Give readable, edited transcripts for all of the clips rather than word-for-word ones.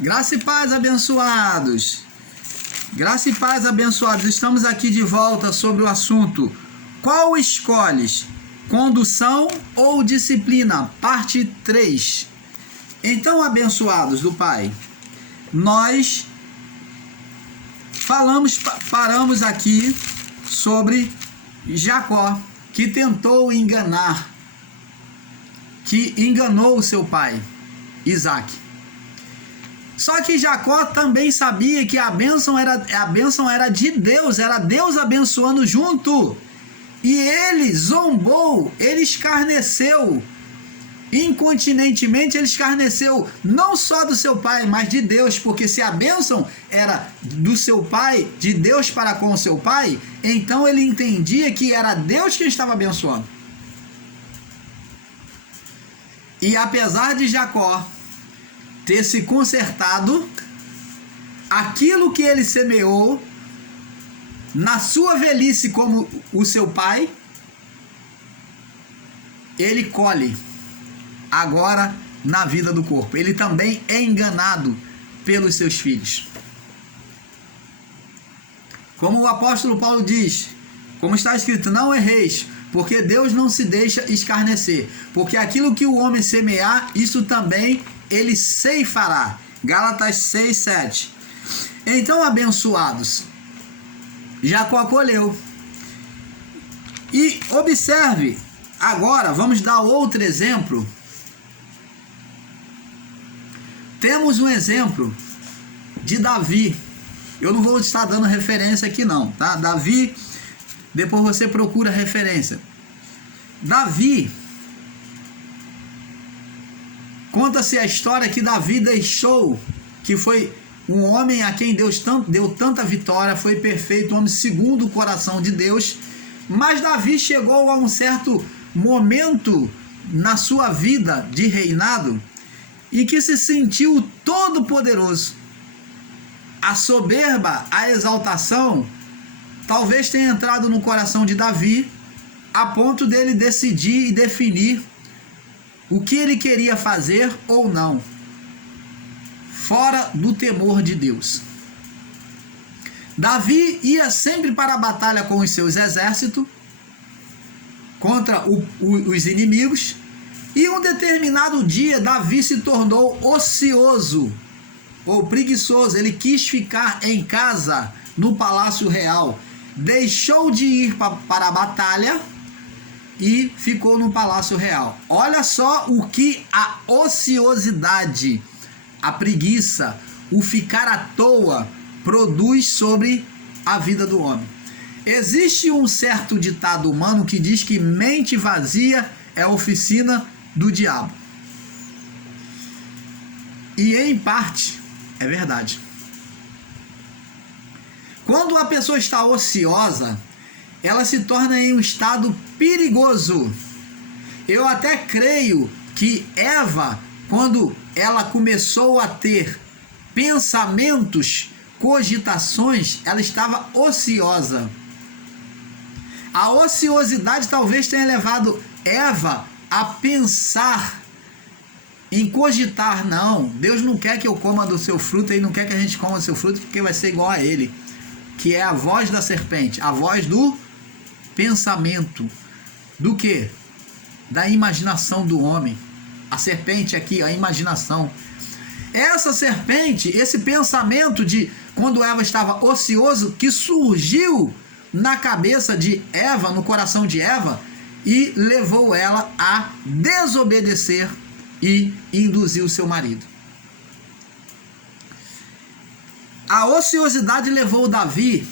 Graça e paz, abençoados. Graça e paz, abençoados. Estamos aqui de volta sobre o assunto: qual escolhes? Condução ou disciplina? Parte 3. Então, abençoados do Pai, nós paramos aqui sobre Jacó, que tentou enganar, que enganou o seu pai, Isaac. Só que Jacó também sabia que a bênção era de Deus, era Deus abençoando junto. E ele zombou, ele escarneceu, incontinentemente ele escarneceu, não só do seu pai, mas de Deus, porque se a bênção era do seu pai, de Deus para com o seu pai, então ele entendia que era Deus que estava abençoando. E apesar de Jacó ter se consertado, aquilo que ele semeou na sua velhice como o seu pai, ele colhe agora na vida do corpo. Ele também é enganado pelos seus filhos. Como o apóstolo Paulo diz, como está escrito: não erreis, porque Deus não se deixa escarnecer, porque aquilo que o homem semear, isso também ele ceifará. Gálatas 6, 7. Então, abençoados, Jacó colheu. E observe, agora vamos dar outro exemplo. Temos um exemplo de Davi. Eu não vou estar dando referência aqui não, tá? Davi, depois você procura referência. Davi, conta-se a história que Davi deixou, que foi um homem a quem Deus deu tanta vitória, foi perfeito, um homem segundo o coração de Deus, mas Davi chegou a um certo momento na sua vida de reinado e que se sentiu todo poderoso. A soberba, a exaltação, talvez tenha entrado no coração de Davi, a ponto dele decidir e definir o que ele queria fazer ou não, fora do temor de Deus. Davi ia sempre para a batalha com os seus exércitos, contra os inimigos, e um determinado dia Davi se tornou ocioso, ou preguiçoso. Ele quis ficar em casa, no palácio real, deixou de ir para a batalha e ficou no palácio real. Olha só o que a ociosidade, a preguiça, o ficar à toa produz sobre a vida do homem. Existe um certo ditado humano que diz que mente vazia é oficina do diabo. E em parte é verdade. Quando a pessoa está ociosa, ela se torna em um estado perigoso. Eu até creio que Eva, quando ela começou a ter pensamentos, cogitações, ela estava ociosa. A ociosidade talvez tenha levado Eva a pensar, em cogitar: não, Deus não quer que eu coma do seu fruto, Ele não quer que a gente coma do seu fruto, porque vai ser igual a Ele, que é a voz da serpente, a voz do pensamento. Do que? Da imaginação do homem. A serpente aqui, a imaginação. Essa serpente, esse pensamento de quando Eva estava ocioso, que surgiu na cabeça de Eva, no coração de Eva, e levou ela a desobedecer e induzir o seu marido. A ociosidade levou Davi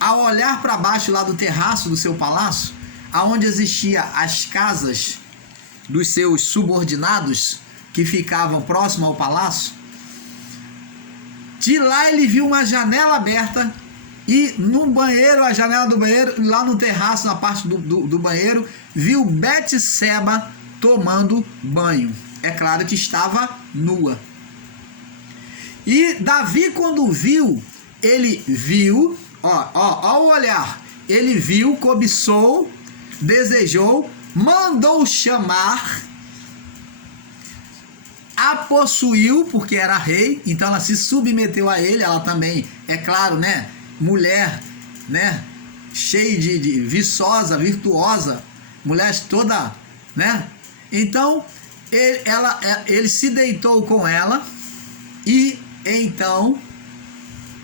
a olhar para baixo lá do terraço do seu palácio, aonde existia as casas dos seus subordinados que ficavam próximo ao palácio. De lá ele viu uma janela aberta e no banheiro, a janela do banheiro, lá no terraço, na parte do banheiro, viu Betseba tomando banho. É claro que estava nua. E Davi, quando viu, ele viu, ó o olhar, ele viu, cobiçou, desejou, mandou chamar a possuiu, porque era rei, então ela se submeteu a ele. Ela também, é claro, né, mulher, né, cheia de viçosa, virtuosa, mulher toda, né? Então ele se deitou com ela e então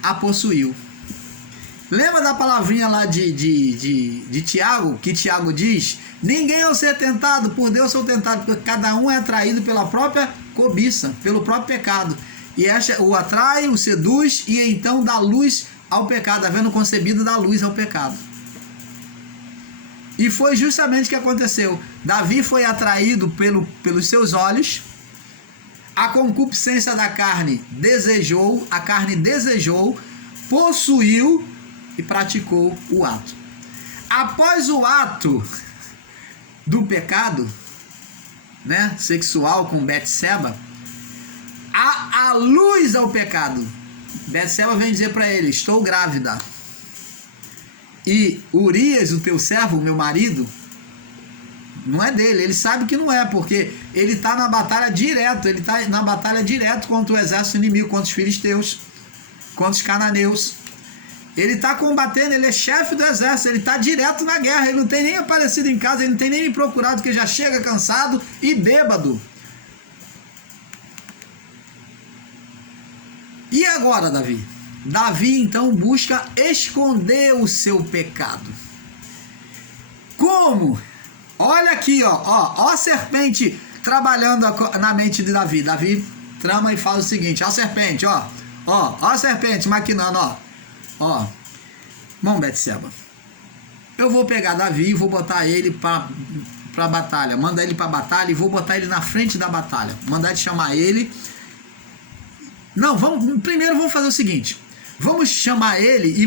a possuiu. Lembra da palavrinha lá de Tiago, que Tiago diz: ninguém ao ser tentado por Deus sou tentado, porque cada um é atraído pela própria cobiça, pelo próprio pecado. E esta o atrai, o seduz e então dá luz ao pecado, havendo concebido, dá luz ao pecado. E foi justamente o que aconteceu. Davi foi atraído pelos seus olhos, a concupiscência da carne desejou, a carne desejou, possuiu e praticou o ato. Após o ato do pecado, né, sexual com Betseba, a luz ao pecado. Betseba vem dizer para ele: estou grávida. E Urias, o teu servo, o meu marido, não é dele. Ele sabe que não é, porque ele está na batalha direto. Ele está na batalha direto contra o exército inimigo, contra os filisteus, contra os cananeus. Ele está combatendo, ele é chefe do exército, ele está direto na guerra. Ele não tem nem aparecido em casa, ele não tem nem me procurado, porque já chega cansado e bêbado. E agora, Davi? Davi então busca esconder o seu pecado. Como? Olha aqui, ó a serpente trabalhando na mente de Davi. Davi trama e fala o seguinte: ó a serpente, ó a serpente maquinando, ó. Bom, Betseba, eu vou pegar Davi e vou botar ele pra batalha, mandar ele pra batalha e vou botar ele na frente da batalha, mandar ele chamar ele. Não, primeiro vamos fazer o seguinte: vamos chamar ele e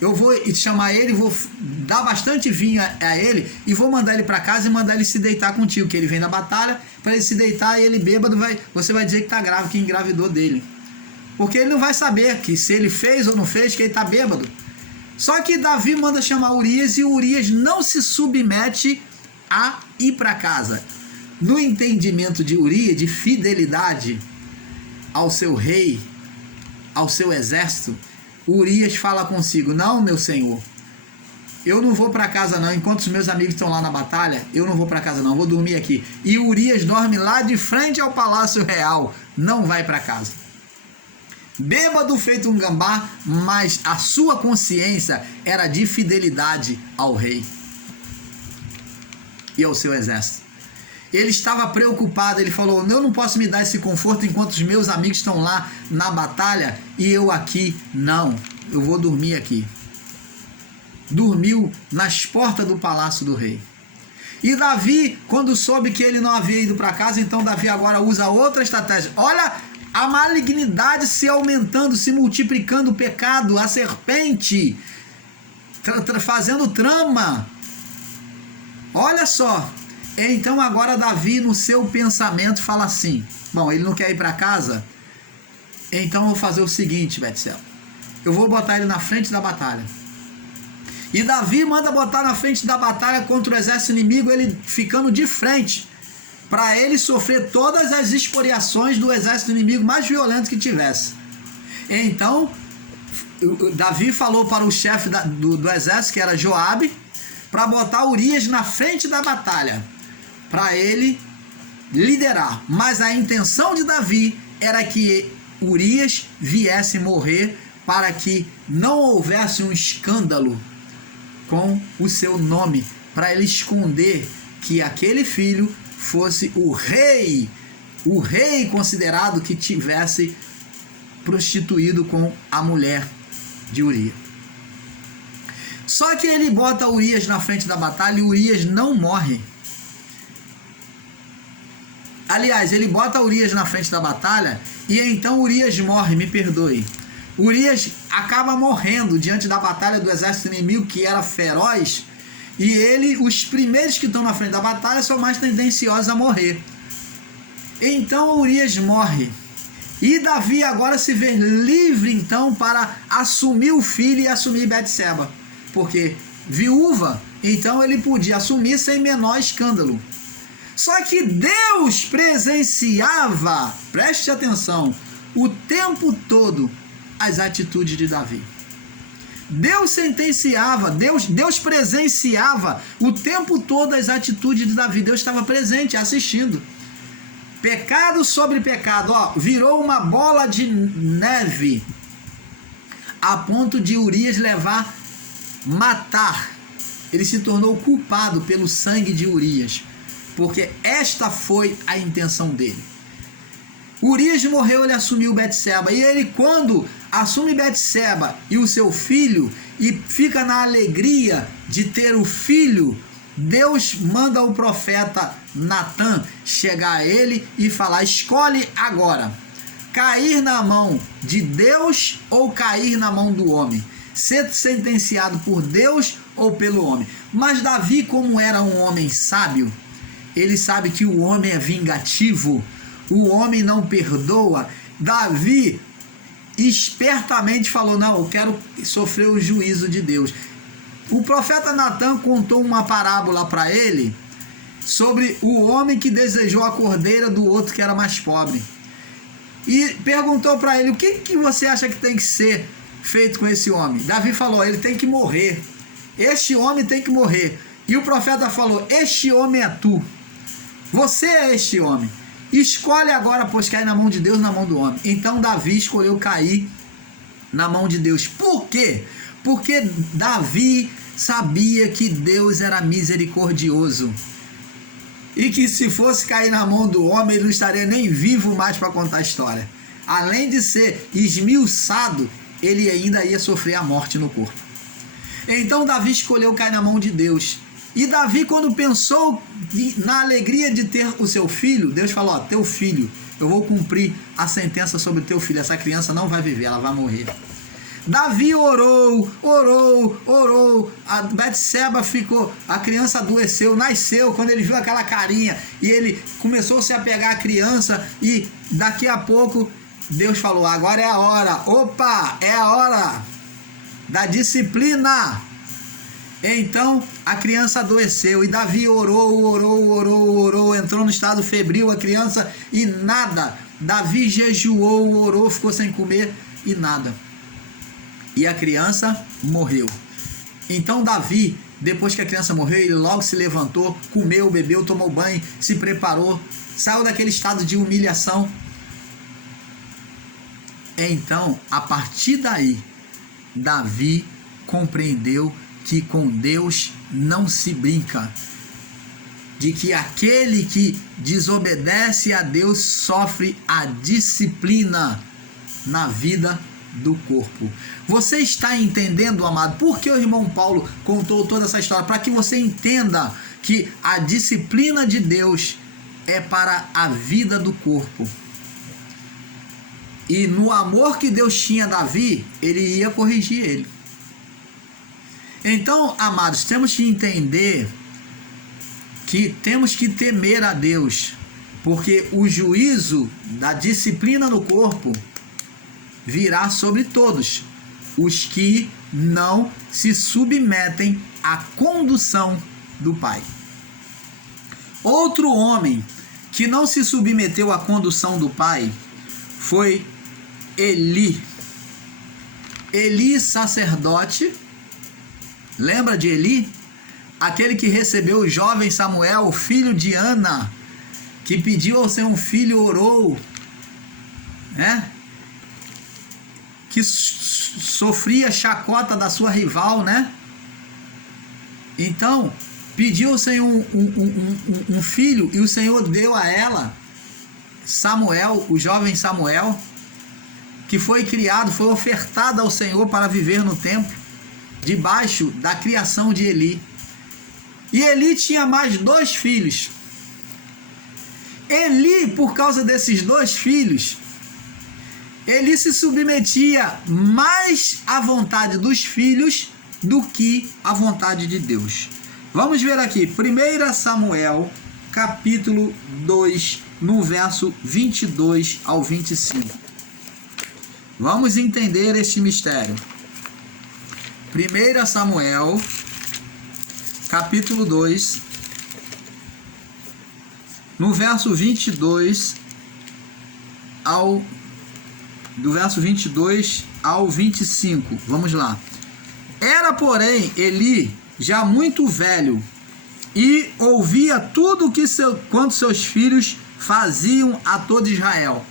eu vou chamar ele, vou dar bastante vinho a ele e vou mandar ele para casa e mandar ele se deitar contigo, que ele vem da batalha, para ele se deitar e ele bêbado, você vai dizer que tá grávida, que engravidou dele. Porque ele não vai saber que se ele fez ou não fez, que ele tá bêbado. Só que Davi manda chamar Urias e Urias não se submete a ir para casa. No entendimento de Urias, de fidelidade ao seu rei, ao seu exército, Urias fala consigo: não, meu senhor, eu não vou para casa não, enquanto os meus amigos estão lá na batalha, eu não vou para casa não, vou dormir aqui. E Urias dorme lá de frente ao palácio real, não vai para casa. Bêbado feito um gambá, mas a sua consciência era de fidelidade ao rei e ao seu exército. Ele estava preocupado, ele falou: eu não posso me dar esse conforto enquanto os meus amigos estão lá na batalha e eu aqui, não, eu vou dormir aqui. Dormiu nas portas do palácio do rei. E Davi, quando soube que ele não havia ido para casa, então Davi agora usa outra estratégia. Olha a malignidade se aumentando, se multiplicando, o pecado, a serpente fazendo trama. Olha só. Então agora Davi, no seu pensamento, fala assim: bom, ele não quer ir para casa, então eu vou fazer o seguinte, Betseba, eu vou botar ele na frente da batalha. E Davi manda botar na frente da batalha contra o exército inimigo, ele ficando de frente, para ele sofrer todas as escoriações do exército inimigo mais violento que tivesse. Então Davi falou para o chefe do exército, que era Joabe, para botar Urias na frente da batalha, para ele liderar. Mas a intenção de Davi era que Urias viesse morrer, para que não houvesse um escândalo com o seu nome, para ele esconder que aquele filho fosse o rei considerado que tivesse prostituído com a mulher de Urias. Só que ele bota Urias na frente da batalha e Urias não morre. Aliás, ele bota Urias na frente da batalha e então Urias morre, me perdoe. Urias acaba morrendo diante da batalha do exército inimigo, que era feroz, e os primeiros que estão na frente da batalha são mais tendenciosos a morrer. Então Urias morre. E Davi agora se vê livre então para assumir o filho e assumir Betseba. Porque viúva, então ele podia assumir sem menor escândalo. Só que Deus presenciava, preste atenção, o tempo todo as atitudes de Davi. Deus sentenciava, Deus presenciava o tempo todo as atitudes de Davi. Deus estava presente, assistindo. Pecado sobre pecado, virou uma bola de neve, a ponto de Urias matar. Ele se tornou culpado pelo sangue de Urias, porque esta foi a intenção dele. Urias morreu, ele assumiu Betseba, e ele, quando assume Betseba e o seu filho, e fica na alegria de ter o filho, Deus manda o profeta Natã chegar a ele e falar: escolhe agora, cair na mão de Deus ou cair na mão do homem, ser sentenciado por Deus ou pelo homem. Mas Davi, como era um homem sábio, ele sabe que o homem é vingativo, o homem não perdoa. Davi espertamente falou: não, eu quero sofrer o juízo de Deus. O profeta Natã contou uma parábola para ele sobre o homem que desejou a cordeira do outro que era mais pobre, e perguntou para ele: o que você acha que tem que ser feito com esse homem? Davi falou: ele tem que morrer, este homem tem que morrer. E o profeta falou: este homem é tu, você é este homem, escolhe agora, pois cair na mão de Deus, na mão do homem. Então Davi escolheu cair na mão de Deus. Por quê? Porque Davi sabia que Deus era misericordioso, e que se fosse cair na mão do homem, ele não estaria nem vivo mais para contar a história. Além de ser esmiuçado, ele ainda ia sofrer a morte no corpo. Então Davi escolheu cair na mão de Deus. E Davi, quando pensou na alegria de ter o seu filho, Deus falou: teu filho, eu vou cumprir a sentença sobre o teu filho, essa criança não vai viver, ela vai morrer. Davi orou, a Betseba ficou, a criança adoeceu, nasceu. Quando ele viu aquela carinha, e ele começou a se apegar à criança, e daqui a pouco Deus falou: agora é a hora, é a hora da disciplina. Então a criança adoeceu, e Davi orou, entrou no estado febril a criança, e nada. Davi jejuou, orou, ficou sem comer e nada. E a criança morreu. Então Davi, depois que a criança morreu, ele logo se levantou, comeu, bebeu, tomou banho, se preparou, saiu daquele estado de humilhação. Então, a partir daí, Davi compreendeu que com Deus não se brinca, de que aquele que desobedece a Deus sofre a disciplina na vida do corpo. Você está entendendo, amado, por que o irmão Paulo contou toda essa história? Para que você entenda que a disciplina de Deus é para a vida do corpo. E no amor que Deus tinha a Davi, ele ia corrigir ele. Então, amados, temos que entender que temos que temer a Deus, porque o juízo da disciplina no corpo virá sobre todos os que não se submetem à condução do Pai. Outro homem que não se submeteu à condução do Pai foi Eli. Eli, sacerdote. Lembra de Eli? Aquele que recebeu o jovem Samuel, filho de Ana, que pediu ao Senhor um filho, orou, né? Que sofria chacota da sua rival, né? Então, pediu ao Senhor um filho, e o Senhor deu a ela Samuel, o jovem Samuel, que foi criado, foi ofertado ao Senhor para viver no templo, debaixo da criação de Eli. E Eli tinha mais 2 filhos. Eli, por causa desses 2 filhos, ele se submetia mais à vontade dos filhos do que à vontade de Deus. Vamos ver aqui, 1 Samuel, capítulo 2, no verso 22 ao 25. Vamos entender este mistério. 1 Samuel, capítulo 2, no verso 22 do verso 22 ao 25. Vamos lá. Era, porém, Eli já muito velho e ouvia tudo quanto seus filhos faziam a todo Israel.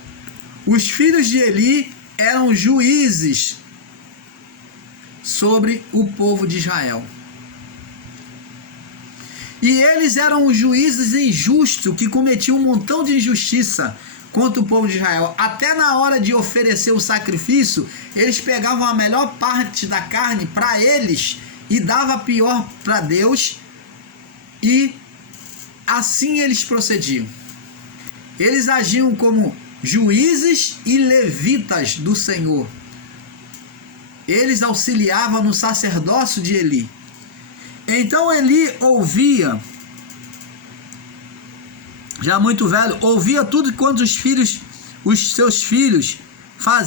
Os filhos de Eli eram juízes sobre o povo de Israel. E eles eram os juízes injustos que cometiam um montão de injustiça contra o povo de Israel. Até na hora de oferecer o sacrifício, eles pegavam a melhor parte da carne para eles e davam a pior para Deus, e assim eles procediam. Eles agiam como juízes e levitas do Senhor. Eles auxiliavam no sacerdócio de Eli. Então Eli ouvia, já muito velho, ouvia tudo quanto os seus filhos faziam